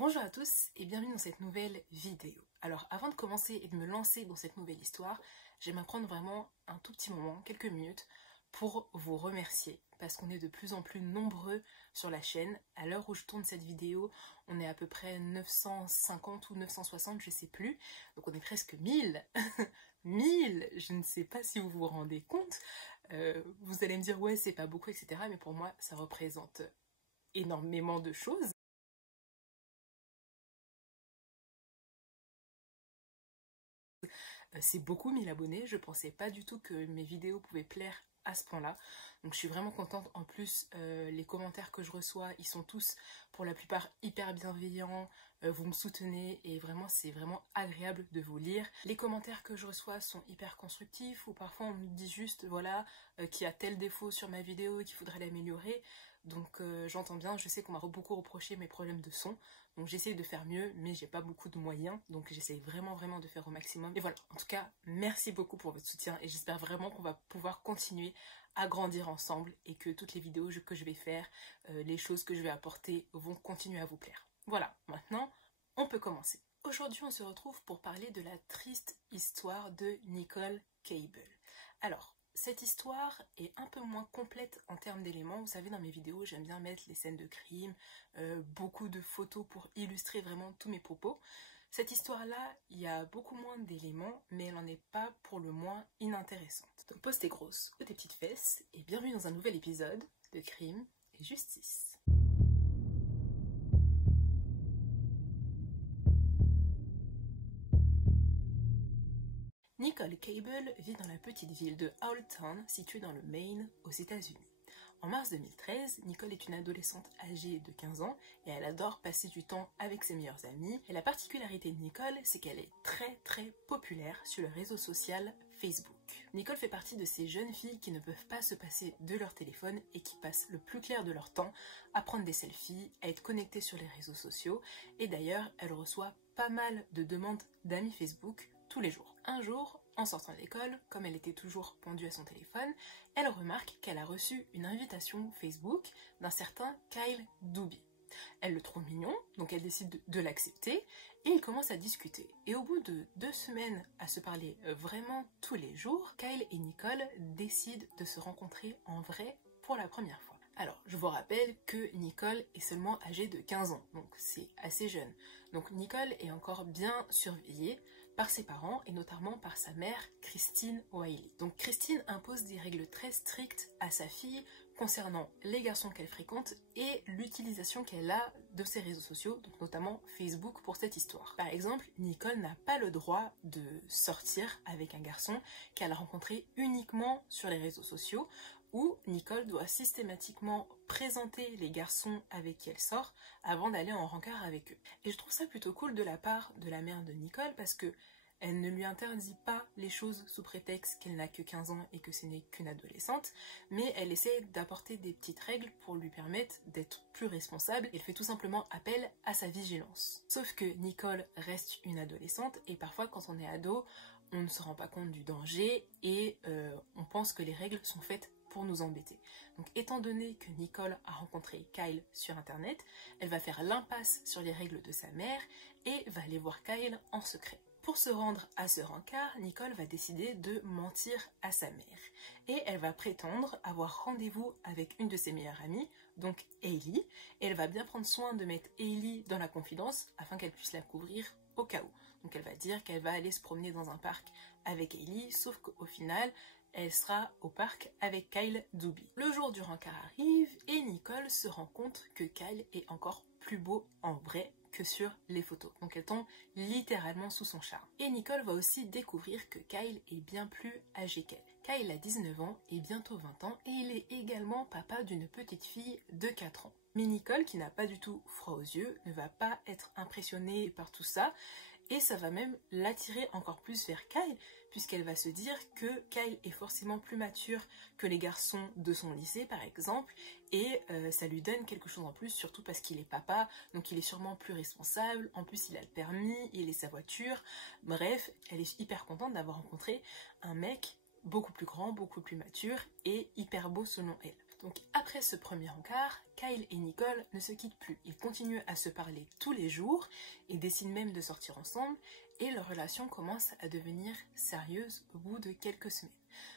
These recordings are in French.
Bonjour à tous et bienvenue dans cette nouvelle vidéo. Alors avant de commencer et de me lancer dans cette nouvelle histoire, j'aimerais prendre vraiment un tout petit moment, quelques minutes, pour vous remercier. Parce qu'on est de plus en plus nombreux sur la chaîne. À l'heure où je tourne cette vidéo, on est à peu près 950 ou 960, je sais plus. Donc on est presque 1000. 1000, je ne sais pas si vous vous rendez compte. Vous allez me dire ouais c'est pas beaucoup, etc. Mais pour moi ça représente énormément de choses. C'est beaucoup 1000 abonnés, je pensais pas du tout que mes vidéos pouvaient plaire à ce point-là. Donc je suis vraiment contente. En plus, les commentaires que je reçois, ils sont tous pour la plupart hyper bienveillants, vous me soutenez et vraiment c'est vraiment agréable de vous lire. Les commentaires que je reçois sont hyper constructifs ou parfois on me dit juste voilà qu'il y a tel défaut sur ma vidéo et qu'il faudrait l'améliorer. Donc j'entends bien, je sais qu'on m'a beaucoup reproché mes problèmes de son, donc j'essaye de faire mieux, mais j'ai pas beaucoup de moyens, donc j'essaye vraiment de faire au maximum. Et voilà, en tout cas, merci beaucoup pour votre soutien et j'espère vraiment qu'on va pouvoir continuer à grandir ensemble et que toutes les vidéos que je vais faire, les choses que je vais apporter vont continuer à vous plaire. Voilà, maintenant, on peut commencer. Aujourd'hui, on se retrouve pour parler de la triste histoire de Nicole Cable. Alors, cette histoire est un peu moins complète en termes d'éléments. Vous savez, dans mes vidéos, j'aime bien mettre les scènes de crime, beaucoup de photos pour illustrer vraiment tous mes propos. Cette histoire-là, il y a beaucoup moins d'éléments, mais elle n'en est pas pour le moins inintéressante. Donc pose tes grosses ou tes petites fesses, et bienvenue dans un nouvel épisode de Crime et Justice. Nicole Cable vit dans la petite ville de Howltown, située dans le Maine, aux États-Unis. En mars 2013, Nicole est une adolescente âgée de 15 ans et elle adore passer du temps avec ses meilleurs amis. Et la particularité de Nicole, c'est qu'elle est très populaire sur le réseau social Facebook. Nicole fait partie de ces jeunes filles qui ne peuvent pas se passer de leur téléphone et qui passent le plus clair de leur temps à prendre des selfies, à être connectées sur les réseaux sociaux. Et d'ailleurs, elle reçoit pas mal de demandes d'amis Facebook tous les jours. Un jour, en sortant de l'école, comme elle était toujours pendue à son téléphone, elle remarque qu'elle a reçu une invitation Facebook d'un certain Kyle Doobie. Elle le trouve mignon, donc elle décide de l'accepter et ils commencent à discuter. Et au bout de 2 semaines à se parler vraiment tous les jours, Kyle et Nicole décident de se rencontrer en vrai pour la première fois. Alors, je vous rappelle que Nicole est seulement âgée de 15 ans, donc c'est assez jeune. Donc Nicole est encore bien surveillée par ses parents et notamment par sa mère Christine Wiley. Donc Christine impose des règles très strictes à sa fille concernant les garçons qu'elle fréquente et l'utilisation qu'elle a de ses réseaux sociaux, donc notamment Facebook pour cette histoire. Par exemple, Nicole n'a pas le droit de sortir avec un garçon qu'elle a rencontré uniquement sur les réseaux sociaux, où Nicole doit systématiquement présenter les garçons avec qui elle sort avant d'aller en rencard avec eux. Et je trouve ça plutôt cool de la part de la mère de Nicole parce que elle ne lui interdit pas les choses sous prétexte qu'elle n'a que 15 ans et que ce n'est qu'une adolescente, mais elle essaie d'apporter des petites règles pour lui permettre d'être plus responsable. Elle fait tout simplement appel à sa vigilance. Sauf que Nicole reste une adolescente et parfois quand on est ado, on ne se rend pas compte du danger et on pense que les règles sont faites pour nous embêter. Donc étant donné que Nicole a rencontré Kyle sur internet, elle va faire l'impasse sur les règles de sa mère et va aller voir Kyle en secret. Pour se rendre à ce rencard, Nicole va décider de mentir à sa mère et elle va prétendre avoir rendez-vous avec une de ses meilleures amies, donc Hailey, et elle va bien prendre soin de mettre Hailey dans la confidence afin qu'elle puisse la couvrir au cas où. Donc elle va dire qu'elle va aller se promener dans un parc avec Hailey, sauf qu'au final, elle sera au parc avec Kyle Doobie. Le jour du rencard arrive et Nicole se rend compte que Kyle est encore plus beau en vrai que sur les photos. Donc elle tombe littéralement sous son charme. Et Nicole va aussi découvrir que Kyle est bien plus âgé qu'elle. Kyle a 19 ans et bientôt 20 ans et il est également papa d'une petite fille de 4 ans. Mais Nicole, qui n'a pas du tout froid aux yeux, ne va pas être impressionnée par tout ça et ça va même l'attirer encore plus vers Kyle puisqu'elle va se dire que Kyle est forcément plus mature que les garçons de son lycée par exemple et ça lui donne quelque chose en plus, surtout parce qu'il est papa, donc il est sûrement plus responsable, en plus il a le permis, il a sa voiture, bref, elle est hyper contente d'avoir rencontré un mec beaucoup plus grand, beaucoup plus mature et hyper beau selon elle. Donc après ce premier encart, Kyle et Nicole ne se quittent plus. Ils continuent à se parler tous les jours et décident même de sortir ensemble et leur relation commence à devenir sérieuse au bout de quelques semaines.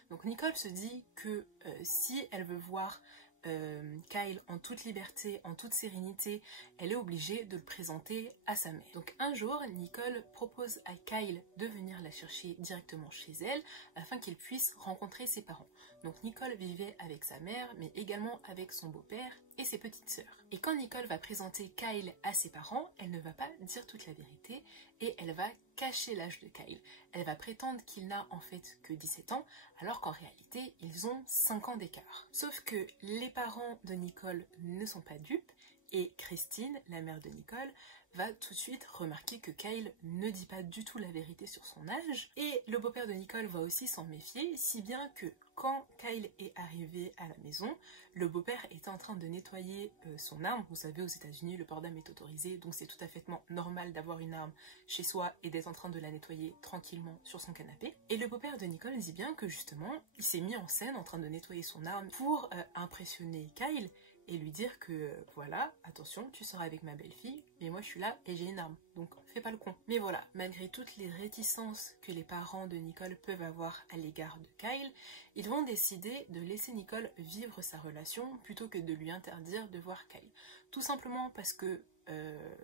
Donc Nicole se dit que si elle veut voir Kyle en toute liberté, en toute sérénité, elle est obligée de le présenter à sa mère. Donc un jour, Nicole propose à Kyle de venir la chercher directement chez elle afin qu'il puisse rencontrer ses parents. Donc Nicole vivait avec sa mère, mais également avec son beau-père et ses petites sœurs. Et quand Nicole va présenter Kyle à ses parents, elle ne va pas dire toute la vérité et elle va cacher l'âge de Kyle. Elle va prétendre qu'il n'a en fait que 17 ans, alors qu'en réalité, ils ont 5 ans d'écart. Sauf que les parents de Nicole ne sont pas dupes et Christine, la mère de Nicole, va tout de suite remarquer que Kyle ne dit pas du tout la vérité sur son âge. Et le beau-père de Nicole va aussi s'en méfier, si bien que quand Kyle est arrivé à la maison, le beau-père était en train de nettoyer son arme. Vous savez, aux États-Unis, le port d'arme est autorisé, donc c'est tout à fait normal d'avoir une arme chez soi et d'être en train de la nettoyer tranquillement sur son canapé. Et le beau-père de Nicole dit bien que justement, il s'est mis en scène en train de nettoyer son arme pour impressionner Kyle et lui dire que voilà, attention, tu seras avec ma belle-fille, mais moi je suis là et j'ai une arme, donc fais pas le con. Mais voilà, malgré toutes les réticences que les parents de Nicole peuvent avoir à l'égard de Kyle, ils vont décider de laisser Nicole vivre sa relation plutôt que de lui interdire de voir Kyle. Tout simplement parce que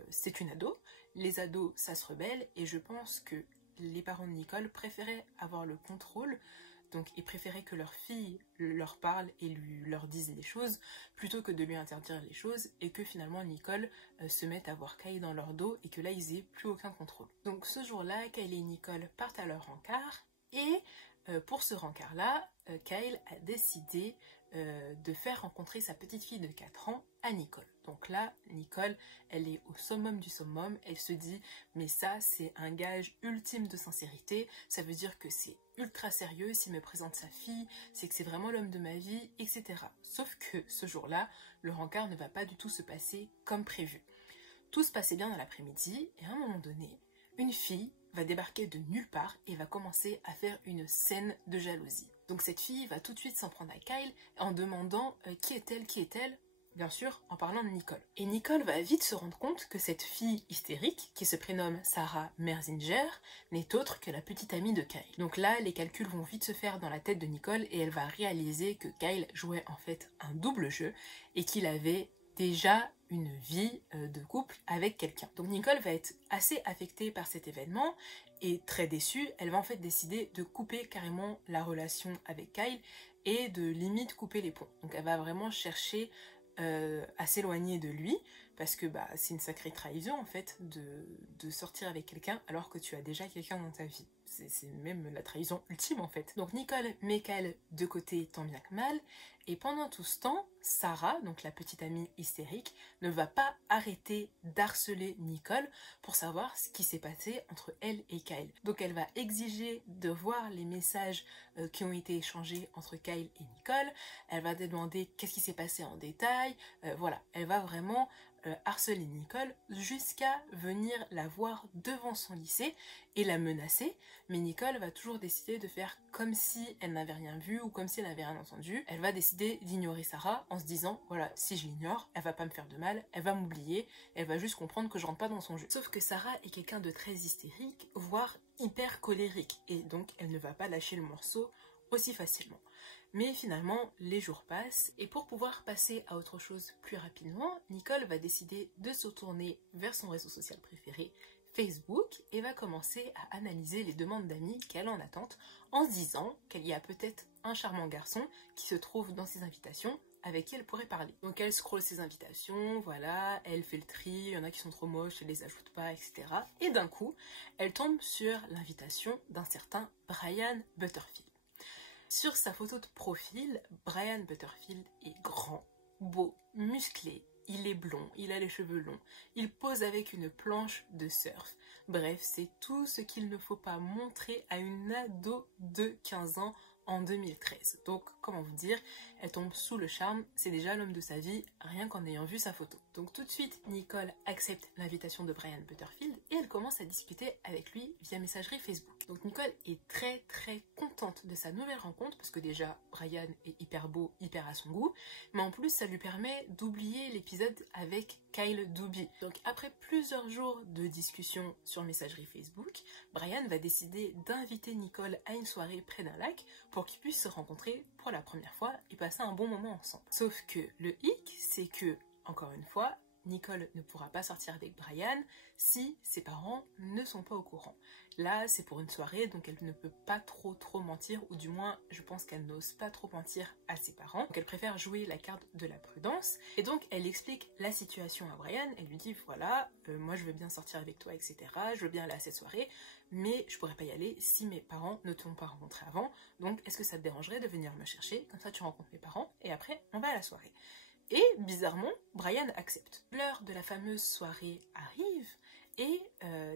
c'est une ado, les ados ça se rebelle et je pense que les parents de Nicole préféraient avoir le contrôle. Donc ils préféraient que leur fille leur parle et leur dise les choses plutôt que de lui interdire les choses et que finalement Nicole se mette à voir Kyle dans leur dos et que là ils aient plus aucun contrôle. Donc ce jour-là, Kyle et Nicole partent à leur rencard et pour ce rencard-là, Kyle a décidé de faire rencontrer sa petite fille de 4 ans à Nicole. Donc là, Nicole, elle est au summum du summum, elle se dit mais ça c'est un gage ultime de sincérité, ça veut dire que c'est ultra sérieux, s'il me présente sa fille, c'est que c'est vraiment l'homme de ma vie, etc. Sauf que ce jour-là, le rencard ne va pas du tout se passer comme prévu. Tout se passait bien dans l'après-midi et à un moment donné, une fille va débarquer de nulle part et va commencer à faire une scène de jalousie. Donc cette fille va tout de suite s'en prendre à Kyle en demandant qui est-elle, bien sûr en parlant de Nicole. Et Nicole va vite se rendre compte que cette fille hystérique, qui se prénomme Sarah Merzinger, n'est autre que la petite amie de Kyle. Donc là, les calculs vont vite se faire dans la tête de Nicole et elle va réaliser que Kyle jouait en fait un double jeu et qu'il avait déjà une vie de couple avec quelqu'un. Donc Nicole va être assez affectée par cet événement et très déçue, elle va en fait décider de couper carrément la relation avec Kyle et de limite couper les ponts. Donc elle va vraiment chercher à s'éloigner de lui parce que c'est une sacrée trahison en fait de sortir avec quelqu'un alors que tu as déjà quelqu'un dans ta vie. C'est même la trahison ultime en fait. Donc Nicole met Kyle de côté tant bien que mal et pendant tout ce temps, Sarah, donc la petite amie hystérique, ne va pas arrêter d'harceler Nicole pour savoir ce qui s'est passé entre elle et Kyle. Donc elle va exiger de voir les messages qui ont été échangés entre Kyle et Nicole, elle va demander qu'est-ce qui s'est passé en détail, voilà, elle va vraiment harceler Nicole jusqu'à venir la voir devant son lycée et la menacer, mais Nicole va toujours décider de faire comme si elle n'avait rien vu ou comme si elle n'avait rien entendu. Elle va décider d'ignorer Sarah en se disant voilà, si je l'ignore, elle va pas me faire de mal, elle va m'oublier, elle va juste comprendre que je rentre pas dans son jeu. Sauf que Sarah est quelqu'un de très hystérique, voire hyper colérique, et donc elle ne va pas lâcher le morceau aussi facilement. Mais finalement, les jours passent et pour pouvoir passer à autre chose plus rapidement, Nicole va décider de se tourner vers son réseau social préféré, Facebook, et va commencer à analyser les demandes d'amis qu'elle a en attente en se disant qu'elle y a peut-être un charmant garçon qui se trouve dans ses invitations avec qui elle pourrait parler. Donc elle scrolle ses invitations, voilà, elle fait le tri, il y en a qui sont trop moches, elle les ajoute pas, etc. Et d'un coup, elle tombe sur l'invitation d'un certain Brian Butterfield. Sur sa photo de profil, Brian Butterfield est grand, beau, musclé, il est blond, il a les cheveux longs, il pose avec une planche de surf. Bref, c'est tout ce qu'il ne faut pas montrer à une ado de 15 ans en 2013. Donc, comment vous dire, elle tombe sous le charme, c'est déjà l'homme de sa vie, rien qu'en ayant vu sa photo. Donc tout de suite, Nicole accepte l'invitation de Brian Butterfield et elle commence à discuter avec lui via messagerie Facebook. Donc Nicole est très contente de sa nouvelle rencontre parce que déjà Brian est hyper beau, hyper à son goût, mais en plus ça lui permet d'oublier l'épisode avec Kyle Doobie. Donc après plusieurs jours de discussion sur messagerie Facebook, Brian va décider d'inviter Nicole à une soirée près d'un lac pour qu'ils puissent se rencontrer pour la première fois et passer un bon moment ensemble. Sauf que le hic, c'est que, encore une fois, Nicole ne pourra pas sortir avec Brian si ses parents ne sont pas au courant. Là, c'est pour une soirée, donc elle ne peut pas trop mentir, ou du moins, je pense qu'elle n'ose pas trop mentir à ses parents. Donc elle préfère jouer la carte de la prudence, et donc elle explique la situation à Brian, elle lui dit, voilà, moi je veux bien sortir avec toi, etc., je veux bien aller à cette soirée, mais je pourrais pas y aller si mes parents ne t'ont pas rencontré avant, donc est-ce que ça te dérangerait de venir me chercher, comme ça tu rencontres mes parents, et après on va à la soirée. Et bizarrement, Brian accepte. L'heure de la fameuse soirée arrive et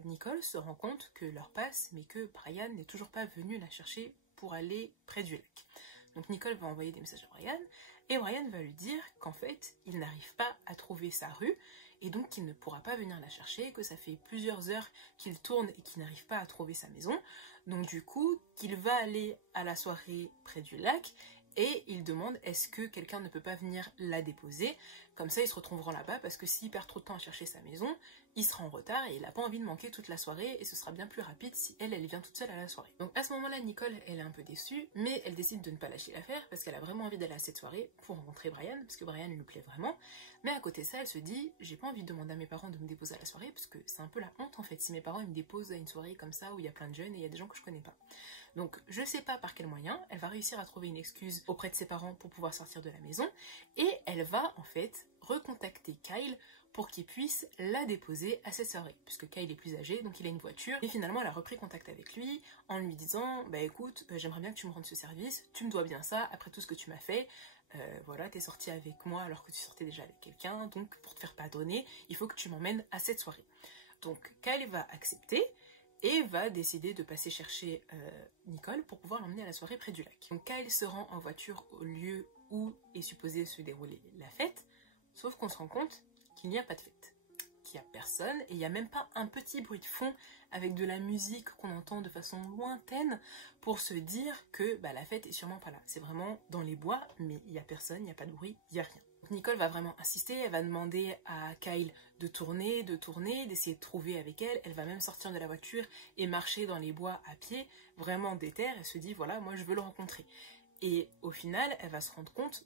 Nicole se rend compte que l'heure passe mais que Brian n'est toujours pas venu la chercher pour aller près du lac. Donc Nicole va envoyer des messages à Brian et Brian va lui dire qu'en fait il n'arrive pas à trouver sa rue et donc qu'il ne pourra pas venir la chercher, que ça fait plusieurs heures qu'il tourne et qu'il n'arrive pas à trouver sa maison. Donc du coup qu'il va aller à la soirée près du lac et il demande est-ce que quelqu'un ne peut pas venir la déposer, comme ça ils se retrouveront là-bas parce que s'il perd trop de temps à chercher sa maison, il sera en retard et il n'a pas envie de manquer toute la soirée et ce sera bien plus rapide si elle vient toute seule à la soirée. Donc à ce moment-là, Nicole, elle est un peu déçue, mais elle décide de ne pas lâcher l'affaire parce qu'elle a vraiment envie d'aller à cette soirée pour rencontrer Brian, parce que Brian lui plaît vraiment, mais à côté de ça, elle se dit, j'ai pas envie de demander à mes parents de me déposer à la soirée parce que c'est un peu la honte en fait, si mes parents ils me déposent à une soirée comme ça où il y a plein de jeunes et il y a des gens que je connais pas. Donc je sais pas par quel moyen, elle va réussir à trouver une excuse auprès de ses parents pour pouvoir sortir de la maison, et elle va en fait recontacter Kyle pour qu'il puisse la déposer à cette soirée, puisque Kyle est plus âgé, donc il a une voiture, et finalement elle a repris contact avec lui en lui disant, bah écoute, j'aimerais bien que tu me rendes ce service, tu me dois bien ça, après tout ce que tu m'as fait, voilà, t'es sorti avec moi alors que tu sortais déjà avec quelqu'un, donc pour te faire pardonner, il faut que tu m'emmènes à cette soirée. Donc Kyle va accepter, et va décider de passer chercher Nicole pour pouvoir l'emmener à la soirée près du lac. Donc Kyle se rend en voiture au lieu où est supposée se dérouler la fête, sauf qu'on se rend compte qu'il n'y a pas de fête, qu'il n'y a personne, et il n'y a même pas un petit bruit de fond avec de la musique qu'on entend de façon lointaine pour se dire que la fête est sûrement pas là. C'est vraiment dans les bois, mais il n'y a personne, il n'y a pas de bruit, il n'y a rien. Donc Nicole va vraiment insister, elle va demander à Kyle de tourner, d'essayer de trouver avec elle. Elle va même sortir de la voiture et marcher dans les bois à pied, vraiment déter. Elle se dit, voilà, moi je veux le rencontrer. Et au final, elle va se rendre compte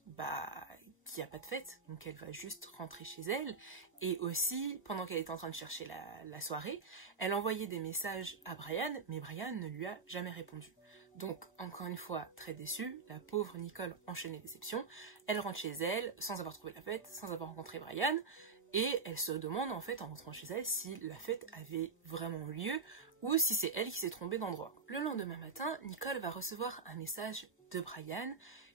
qu'il n'y a pas de fête, donc elle va juste rentrer chez elle. Et aussi, pendant qu'elle était en train de chercher la soirée, elle envoyait des messages à Brian, mais Brian ne lui a jamais répondu. Donc, encore une fois, très déçue, la pauvre Nicole enchaîne les déceptions. Elle rentre chez elle, sans avoir trouvé la fête, sans avoir rencontré Brian, et elle se demande, en fait, en rentrant chez elle, si la fête avait vraiment lieu, ou si c'est elle qui s'est trompée d'endroit. Le lendemain matin, Nicole va recevoir un message de Brian,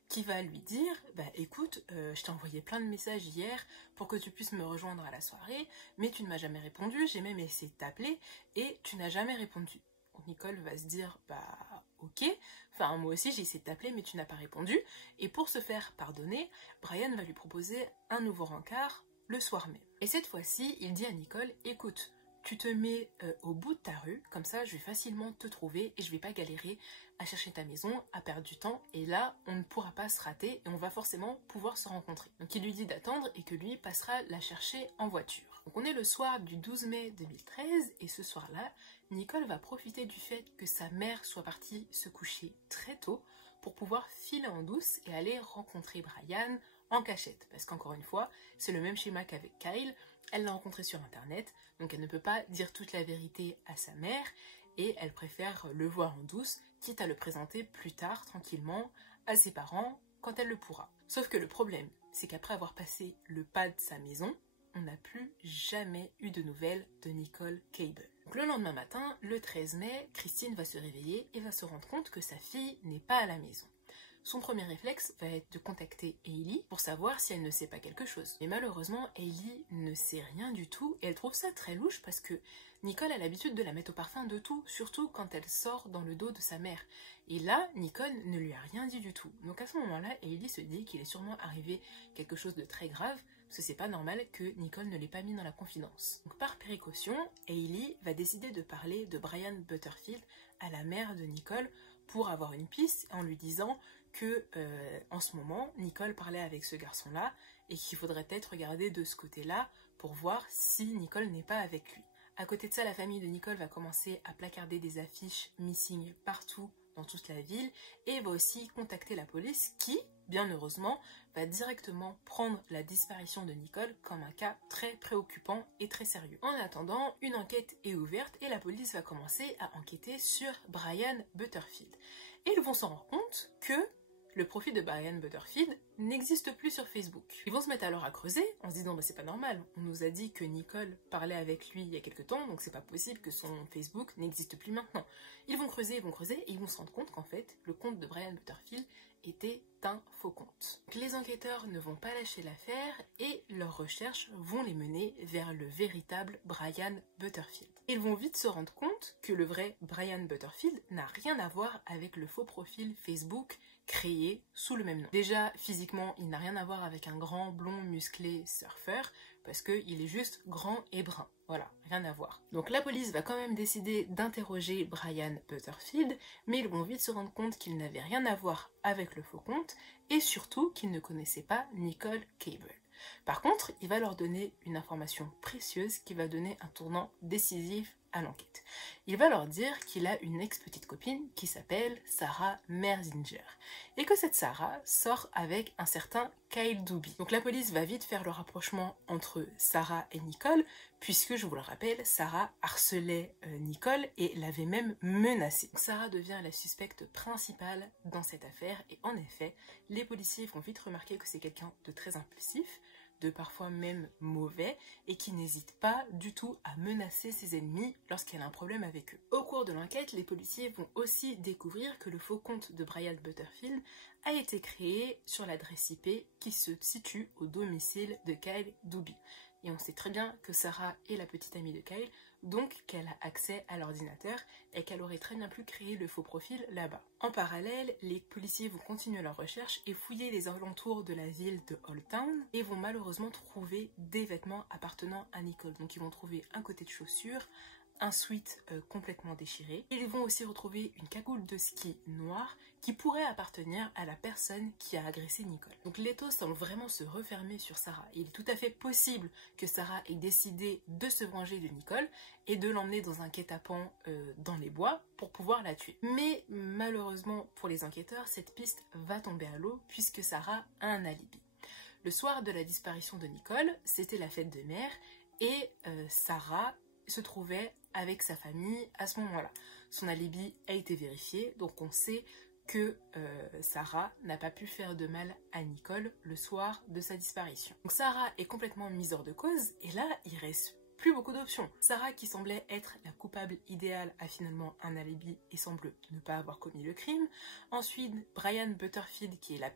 qui va lui dire, écoute, je t'ai envoyé plein de messages hier pour que tu puisses me rejoindre à la soirée, mais tu ne m'as jamais répondu, j'ai même essayé de t'appeler, et tu n'as jamais répondu. Donc Nicole va se dire, ok, enfin moi aussi j'ai essayé de t'appeler mais tu n'as pas répondu, et pour se faire pardonner, Brian va lui proposer un nouveau rencard le soir même. Et cette fois-ci, il dit à Nicole, écoute, tu te mets au bout de ta rue, comme ça je vais facilement te trouver et je vais pas galérer à chercher ta maison, à perdre du temps, et là on ne pourra pas se rater et on va forcément pouvoir se rencontrer. Donc il lui dit d'attendre et que lui passera la chercher en voiture. Donc on est le soir du 12 mai 2013 et ce soir-là, Nicole va profiter du fait que sa mère soit partie se coucher très tôt pour pouvoir filer en douce et aller rencontrer Brian en cachette. Parce qu'encore une fois, c'est le même schéma qu'avec Kyle, elle l'a rencontré sur internet, donc elle ne peut pas dire toute la vérité à sa mère et elle préfère le voir en douce, quitte à le présenter plus tard, tranquillement, à ses parents, quand elle le pourra. Sauf que le problème, c'est qu'après avoir passé le pas de sa maison, on n'a plus jamais eu de nouvelles de Nicole Cable. Donc le lendemain matin, le 13 mai, Christine va se réveiller et va se rendre compte que sa fille n'est pas à la maison. Son premier réflexe va être de contacter Hailey pour savoir si elle ne sait pas quelque chose. Mais malheureusement, Hailey ne sait rien du tout et elle trouve ça très louche parce que Nicole a l'habitude de la mettre au parfum de tout, surtout quand elle sort dans le dos de sa mère. Et là, Nicole ne lui a rien dit du tout. Donc à ce moment-là, Hailey se dit qu'il est sûrement arrivé quelque chose de très grave parce que c'est pas normal que Nicole ne l'ait pas mis dans la confidence. Donc par précaution, Hailey va décider de parler de Brian Butterfield à la mère de Nicole pour avoir une piste en lui disant que en ce moment, Nicole parlait avec ce garçon-là et qu'il faudrait peut-être regarder de ce côté-là pour voir si Nicole n'est pas avec lui. À côté de ça, la famille de Nicole va commencer à placarder des affiches missing partout dans toute la ville et va aussi contacter la police qui, bien heureusement, va directement prendre la disparition de Nicole comme un cas très préoccupant et très sérieux. En attendant, une enquête est ouverte et la police va commencer à enquêter sur Brian Butterfield. Et ils vont s'en rendre compte que le profil de Brian Butterfield n'existe plus sur Facebook. Ils vont se mettre alors à creuser en se disant c'est pas normal, on nous a dit que Nicole parlait avec lui il y a quelques temps, donc c'est pas possible que son Facebook n'existe plus maintenant. Ils vont creuser et ils vont se rendre compte qu'en fait le compte de Brian Butterfield était un faux compte. Les enquêteurs ne vont pas lâcher l'affaire et leurs recherches vont les mener vers le véritable Brian Butterfield. Ils vont vite se rendre compte que le vrai Brian Butterfield n'a rien à voir avec le faux profil Facebook créé sous le même nom. Déjà, physiquement, il n'a rien à voir avec un grand, blond, musclé surfeur, parce qu'il est juste grand et brun. Voilà, rien à voir. Donc la police va quand même décider d'interroger Brian Butterfield, mais ils vont vite se rendre compte qu'il n'avait rien à voir avec le faux compte, et surtout qu'il ne connaissait pas Nicole Cable. Par contre, il va leur donner une information précieuse qui va donner un tournant décisif à l'enquête. Il va leur dire qu'il a une ex-petite copine qui s'appelle Sarah Merzinger et que cette Sarah sort avec un certain Kyle Doobie. Donc la police va vite faire le rapprochement entre Sarah et Nicole puisque, je vous le rappelle, Sarah harcelait Nicole et l'avait même menacée. Sarah devient la suspecte principale dans cette affaire et en effet, les policiers vont vite remarquer que c'est quelqu'un de très impulsif, de parfois même mauvais, et qui n'hésite pas du tout à menacer ses ennemis lorsqu'elle a un problème avec eux. Au cours de l'enquête, les policiers vont aussi découvrir que le faux compte de Brian Butterfield a été créé sur l'adresse IP qui se situe au domicile de Kyle Doobie. Et on sait très bien que Sarah est la petite amie de Kyle, donc qu'elle a accès à l'ordinateur et qu'elle aurait très bien pu créer le faux profil là-bas. En parallèle, les policiers vont continuer leurs recherches et fouiller les alentours de la ville de Old Town et vont malheureusement trouver des vêtements appartenant à Nicole. Donc ils vont trouver un côté de chaussures, un sweat complètement déchiré. Et ils vont aussi retrouver une cagoule de ski noire qui pourrait appartenir à la personne qui a agressé Nicole. Donc l'étau semble vraiment se refermer sur Sarah. Il est tout à fait possible que Sarah ait décidé de se venger de Nicole et de l'emmener dans un guet-apens dans les bois pour pouvoir la tuer. Mais malheureusement pour les enquêteurs, cette piste va tomber à l'eau puisque Sarah a un alibi. Le soir de la disparition de Nicole, c'était la fête de mer et Sarah se trouvait avec sa famille à ce moment-là. Son alibi a été vérifié, donc on sait que Sarah n'a pas pu faire de mal à Nicole le soir de sa disparition. Donc Sarah est complètement mise hors de cause et là il reste plus beaucoup d'options. Sarah, qui semblait être la coupable idéale, a finalement un alibi et semble ne pas avoir commis le crime. Ensuite, Brian Butterfield, qui est la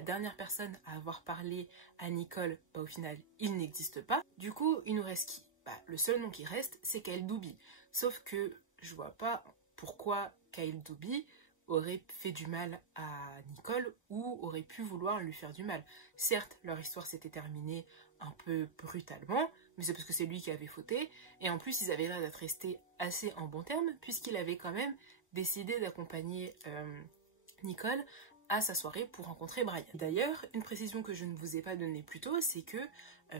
dernière personne à avoir parlé à Nicole, au final il n'existe pas. Du coup, il nous reste qui? Le seul nom qui reste, c'est Kyle Doobie. Sauf que je vois pas pourquoi Kyle Doobie aurait fait du mal à Nicole ou aurait pu vouloir lui faire du mal. Certes, leur histoire s'était terminée un peu brutalement, mais c'est parce que c'est lui qui avait fauté. Et en plus, ils avaient l'air d'être restés assez en bons termes, puisqu'il avait quand même décidé d'accompagner Nicole à sa soirée pour rencontrer Brian. D'ailleurs, une précision que je ne vous ai pas donnée plus tôt, c'est que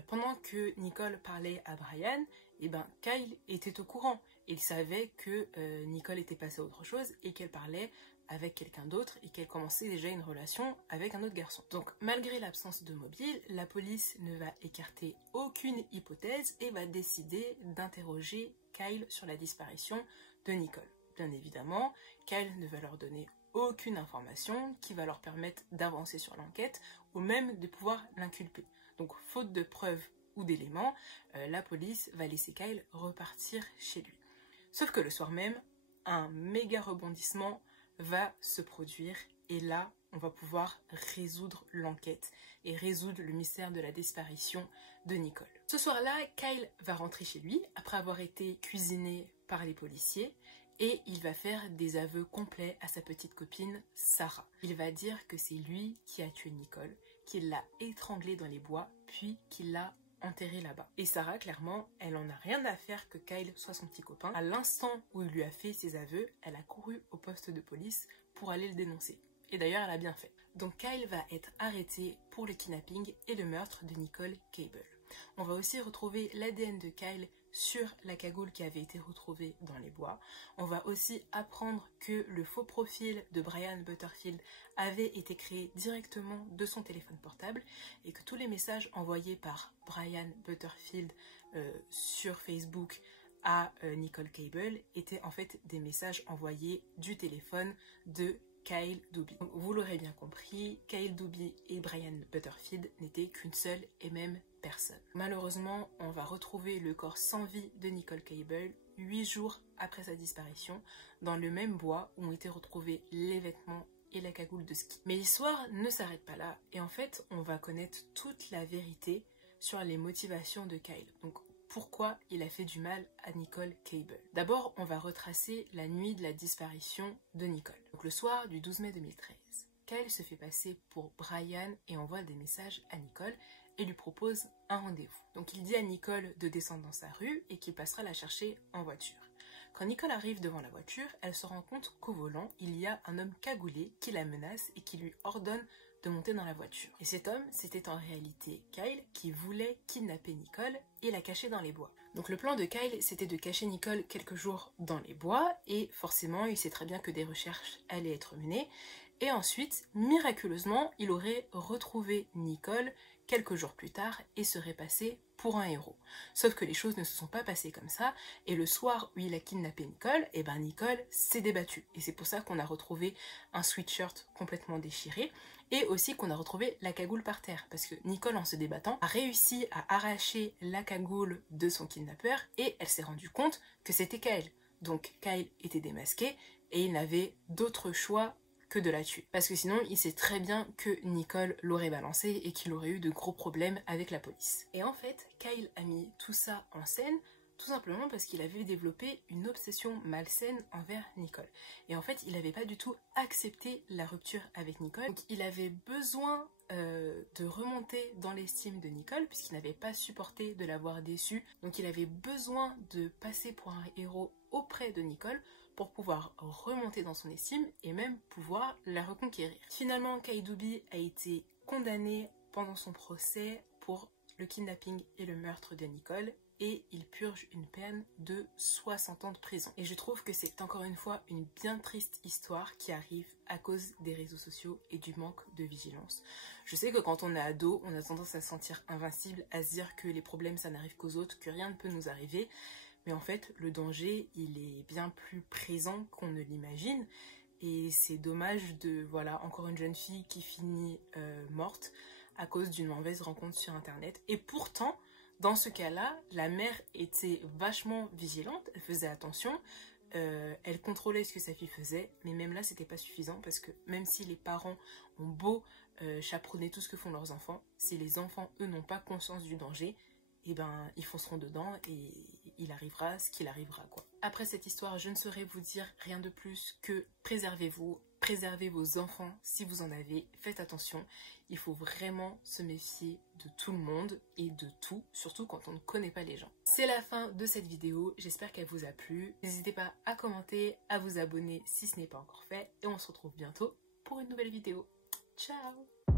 pendant que Nicole parlait à Brian, Kyle était au courant. Il savait que Nicole était passée à autre chose et qu'elle parlait avec quelqu'un d'autre et qu'elle commençait déjà une relation avec un autre garçon. Donc malgré l'absence de mobile, la police ne va écarter aucune hypothèse et va décider d'interroger Kyle sur la disparition de Nicole. Bien évidemment, Kyle ne va leur donner aucune information qui va leur permettre d'avancer sur l'enquête ou même de pouvoir l'inculper. Donc faute de preuves ou d'éléments, la police va laisser Kyle repartir chez lui. Sauf que le soir même, un méga rebondissement va se produire et là, on va pouvoir résoudre l'enquête et résoudre le mystère de la disparition de Nicole. Ce soir-là, Kyle va rentrer chez lui après avoir été cuisiné par les policiers et il va faire des aveux complets à sa petite copine Sarah. Il va dire que c'est lui qui a tué Nicole, qu'il l'a étranglée dans les bois, puis qu'il l'a enterrée là-bas. Et Sarah, clairement, elle en a rien à faire que Kyle soit son petit copain. À l'instant où il lui a fait ses aveux, elle a couru au poste de police pour aller le dénoncer. Et d'ailleurs, elle a bien fait. Donc Kyle va être arrêté pour le kidnapping et le meurtre de Nicole Cable. On va aussi retrouver l'ADN de Kyle sur la cagoule qui avait été retrouvée dans les bois. On va aussi apprendre que le faux profil de Brian Butterfield avait été créé directement de son téléphone portable et que tous les messages envoyés par Brian Butterfield sur Facebook à Nicole Cable étaient en fait des messages envoyés du téléphone de Kyle Doobie. Vous l'aurez bien compris, Kyle Doobie et Brian Butterfield n'étaient qu'une seule et même personne. Malheureusement, on va retrouver le corps sans vie de Nicole Cable 8 jours après sa disparition dans le même bois où ont été retrouvés les vêtements et la cagoule de ski. Mais l'histoire ne s'arrête pas là et en fait, on va connaître toute la vérité sur les motivations de Kyle. Donc, pourquoi il a fait du mal à Nicole Cable. D'abord, on va retracer la nuit de la disparition de Nicole. Donc le soir du 12 mai 2013, Kyle se fait passer pour Brian et envoie des messages à Nicole et lui propose un rendez-vous. Donc il dit à Nicole de descendre dans sa rue et qu'il passera la chercher en voiture. Quand Nicole arrive devant la voiture, elle se rend compte qu'au volant, il y a un homme cagoulé qui la menace et qui lui ordonne de monter dans la voiture. Et cet homme, c'était en réalité Kyle qui voulait kidnapper Nicole et la cacher dans les bois. Donc le plan de Kyle, c'était de cacher Nicole quelques jours dans les bois et forcément, il sait très bien que des recherches allaient être menées. Et ensuite, miraculeusement, il aurait retrouvé Nicole quelques jours plus tard et serait passé pour un héros. Sauf que les choses ne se sont pas passées comme ça, et le soir où il a kidnappé Nicole, et ben Nicole s'est débattue. Et c'est pour ça qu'on a retrouvé un sweatshirt complètement déchiré, et aussi qu'on a retrouvé la cagoule par terre, parce que Nicole, en se débattant, a réussi à arracher la cagoule de son kidnappeur, et elle s'est rendue compte que c'était Kyle. Donc Kyle était démasqué, et il n'avait d'autre choix que de la tuer. Parce que sinon, il sait très bien que Nicole l'aurait balancé et qu'il aurait eu de gros problèmes avec la police. Et en fait, Kyle a mis tout ça en scène tout simplement parce qu'il avait développé une obsession malsaine envers Nicole. Et en fait, il n'avait pas du tout accepté la rupture avec Nicole. Donc, il avait besoin de remonter dans l'estime de Nicole puisqu'il n'avait pas supporté de l'avoir déçue. Donc, il avait besoin de passer pour un héros auprès de Nicole pour pouvoir remonter dans son estime et même pouvoir la reconquérir. Finalement, Kyle Doobie a été condamné pendant son procès pour le kidnapping et le meurtre de Nicole et il purge une peine de 60 ans de prison. Et je trouve que c'est encore une fois une bien triste histoire qui arrive à cause des réseaux sociaux et du manque de vigilance. Je sais que quand on est ado, on a tendance à se sentir invincible, à se dire que les problèmes ça n'arrive qu'aux autres, que rien ne peut nous arriver. Mais en fait, le danger, il est bien plus présent qu'on ne l'imagine. Et c'est dommage de, voilà, encore une jeune fille qui finit morte à cause d'une mauvaise rencontre sur Internet. Et pourtant, dans ce cas-là, la mère était vachement vigilante, elle faisait attention, elle contrôlait ce que sa fille faisait, mais même là, c'était pas suffisant parce que même si les parents ont beau chaperonner tout ce que font leurs enfants, si les enfants, eux, n'ont pas conscience du danger, et ben ils fonceront dedans et il arrivera ce qu'il arrivera quoi. Après cette histoire, je ne saurais vous dire rien de plus que préservez-vous, préservez vos enfants si vous en avez, faites attention, il faut vraiment se méfier de tout le monde et de tout, surtout quand on ne connaît pas les gens. C'est la fin de cette vidéo, j'espère qu'elle vous a plu, n'hésitez pas à commenter, à vous abonner si ce n'est pas encore fait et on se retrouve bientôt pour une nouvelle vidéo. Ciao!